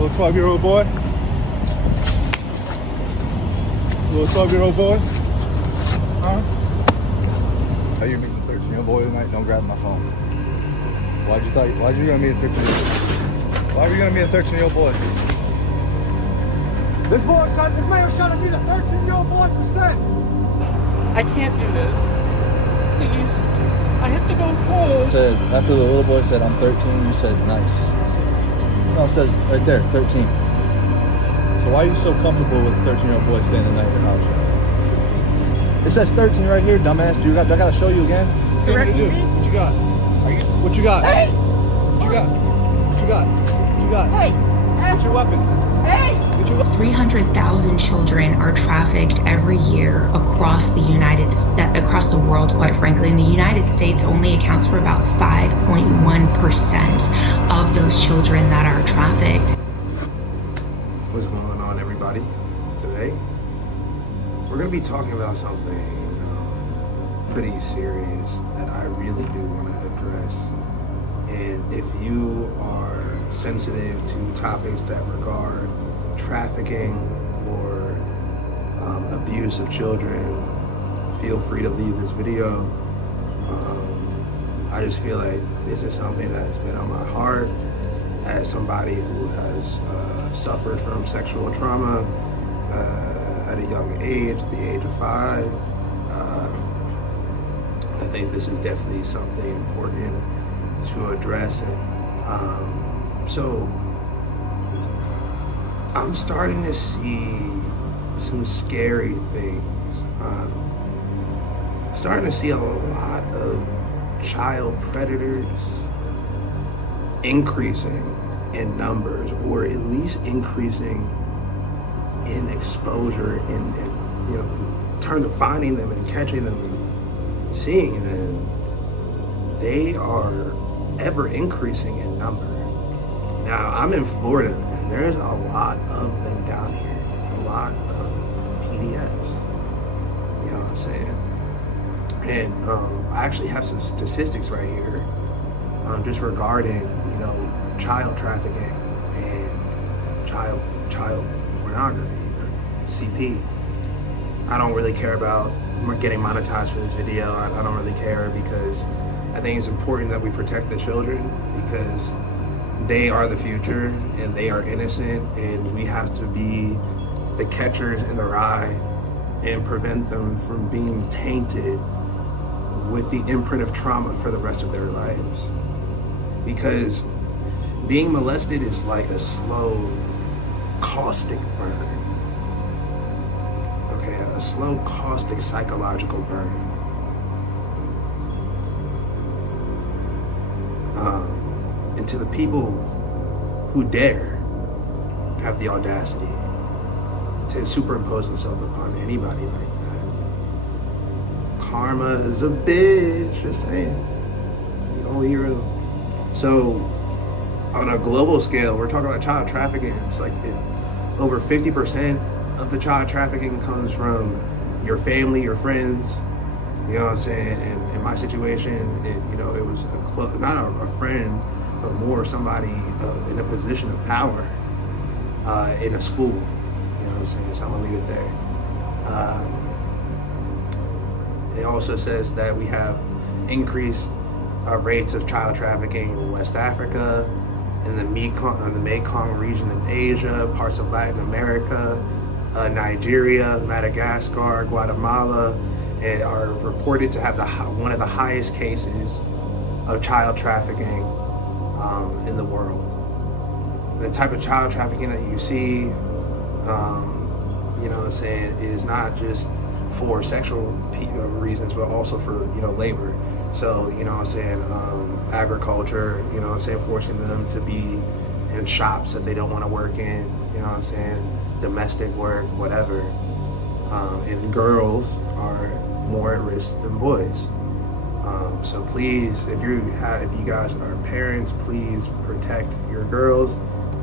Little 12-year-old boy. Little 12-year-old boy. Huh? Are you meeting a 13-year-old boy tonight? Don't grab my phone. Why'd you gonna meet a 13-year-old? Why were you gonna meet a 13-year-old boy? This man was trying to meet a 13-year-old boy for sex. I can't do this. Please. I have to go home. Said after the little boy said I'm 13, you said nice. No, it says right there, 13. So why are you so comfortable with a 13-year-old boy staying the night at your house? It says 13 right here, dumbass. Do I gotta show you again? Correct me? What you got? What you got? Hey! What you got? What you got? What you got? Hey! What's your weapon? Hey! 300,000 children are trafficked every year across across the world, quite frankly. And the United States only accounts for about 5.1% of those children that are trafficked. What's going on, everybody? Today, we're going to be talking about something pretty serious that I really do want to address. And if you are sensitive to topics that regard trafficking or abuse of children, feel free to leave this video. I just feel like this is something that's been on my heart as somebody who has suffered from sexual trauma at a young age, the age of 5. I think this is definitely something important to address. And so I'm starting to see some scary things. Starting to see a lot of child predators increasing in numbers, or at least increasing in exposure, in terms of finding them and catching them and seeing them. They are ever increasing in number. Now, I'm in Florida, and there's a lot of them down here. A lot of PDFs. You know what I'm saying? And I actually have some statistics right here just regarding, child trafficking and child pornography, or CP. I don't really care about getting monetized for this video. I don't really care, because I think it's important that we protect the children, because they are the future and they are innocent, and we have to be the catchers in the rye and prevent them from being tainted with the imprint of trauma for the rest of their lives. Because being molested is like a slow, caustic burn. Okay, a slow, caustic, psychological burn. And to the people who dare have the audacity to superimpose themselves upon anybody like that, karma is a bitch, just saying. You don't hear them. So, on a global scale, we're talking about child trafficking. It's like over 50% of the child trafficking comes from your family, your friends. You know what I'm saying? And in my situation, it was not a friend, but more somebody in a position of power in a school. You know what I'm saying? So I'm gonna leave it there. It also says that we have increased rates of child trafficking in West Africa, in the Mekong region in Asia, parts of Latin America, Nigeria, Madagascar, Guatemala, and are reported to have one of the highest cases of child trafficking in the world. And the type of child trafficking that you see, is not just for sexual reasons, but also for, labor. So, agriculture, forcing them to be in shops that they don't want to work in, domestic work, whatever. And girls are more at risk than boys. So please, if you guys are parents, please protect your girls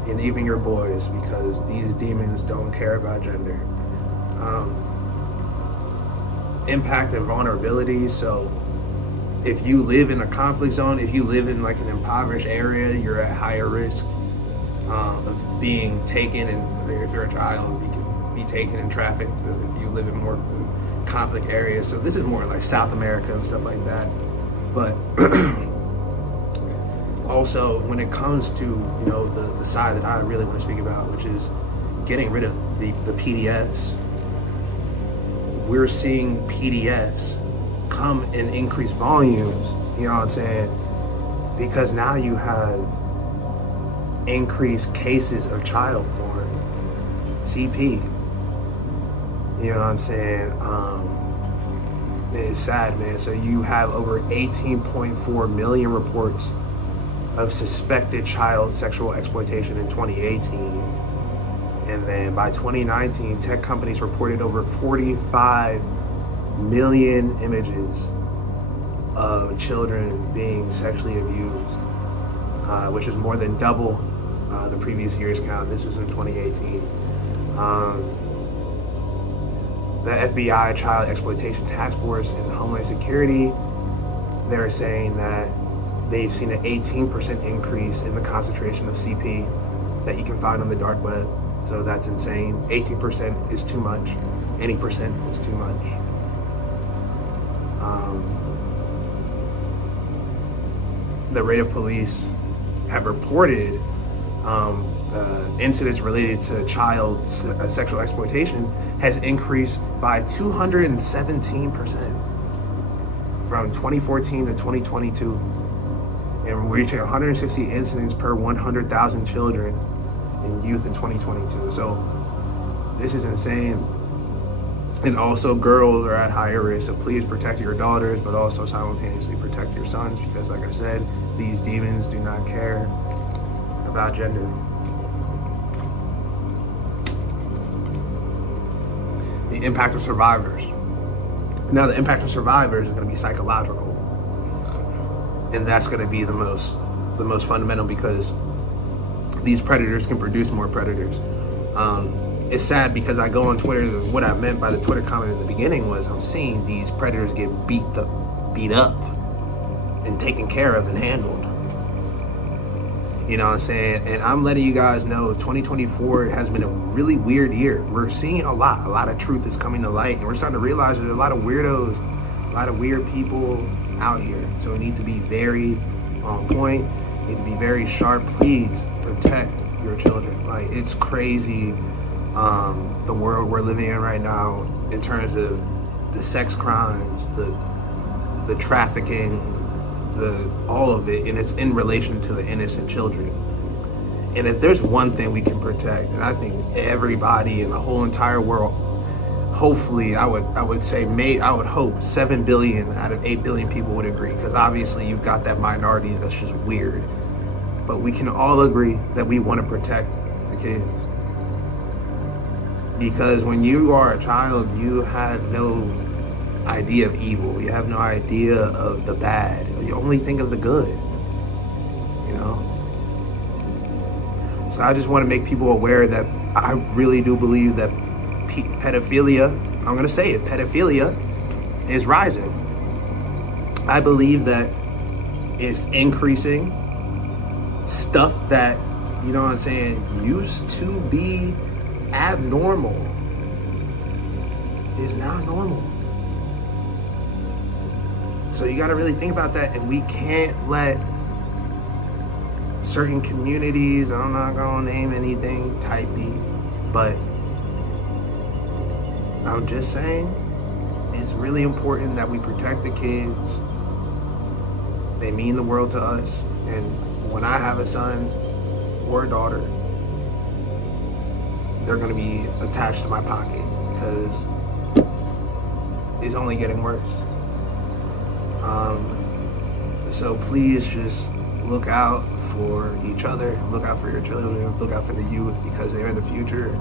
and even your boys, because these demons don't care about gender. Impact and vulnerability. So if you live in a conflict zone, if you live in like an impoverished area, you're at higher risk. of being taken, and if you're a child, you can be taken and trafficked if you live in more conflict areas. So this is more like South America and stuff like that. But also, when it comes to the side that I really want to speak about, which is getting rid of the PDFs, we're seeing PDFs come in increased volumes. You know what I'm saying? Because now you have increased cases of child porn, CP. You know what I'm saying? It's sad, man. So you have over 18.4 million reports of suspected child sexual exploitation in 2018. And then by 2019, tech companies reported over 45 million images of children being sexually abused, which is more than double the previous year's count. This was in 2018. The FBI Child Exploitation Task Force and Homeland Security, they're saying that they've seen an 18% increase in the concentration of CP that you can find on the dark web. So that's insane. 18% is too much. Any percent is too much. The rate of police have reported incidents related to child sexual exploitation has increased by 217% from 2014 to 2022, and we're reaching 160 incidents per 100,000 children and youth in 2022. So this is insane. And also, girls are at higher risk, so please protect your daughters, but also simultaneously protect your sons, because like I said, these demons do not care about gender. The impact of survivors. Now, the impact of survivors is going to be psychological, and that's going to be the most fundamental, because these predators can produce more predators. It's sad because I go on Twitter, and what I meant by the Twitter comment in the beginning was I'm seeing these predators get beat up and taken care of and handled. You know what I'm saying? And I'm letting you guys know 2024 has been a really weird year. We're seeing a lot of truth is coming to light, and we're starting to realize there's a lot of weirdos, a lot of weird people out here. So we need to be very on point, we need to be very sharp. Please protect your children. Like, it's crazy, the world we're living in right now in terms of the sex crimes, the trafficking, all of it, and it's in relation to the innocent children. And if there's one thing we can protect, and I think everybody in the whole entire world, hopefully, I would hope 7 billion out of 8 billion people would agree, because obviously you've got that minority that's just weird, but we can all agree that we want to protect the kids. Because when you are a child, you have no idea of evil. You have no idea of the bad. You only think of the good, you know? So I just want to make people aware that I really do believe that pedophilia, I'm going to say it, pedophilia is rising. I believe that it's increasing. Stuff that, you know what I'm saying, used to be abnormal is now normal. So you got to really think about that, and we can't let certain communities, I'm not going to name anything, type B, but I'm just saying it's really important that we protect the kids. They mean the world to us, and when I have a son or a daughter, they're going to be attached to my pocket, because it's only getting worse. So please just look out for each other, look out for your children, look out for the youth, because they're the future.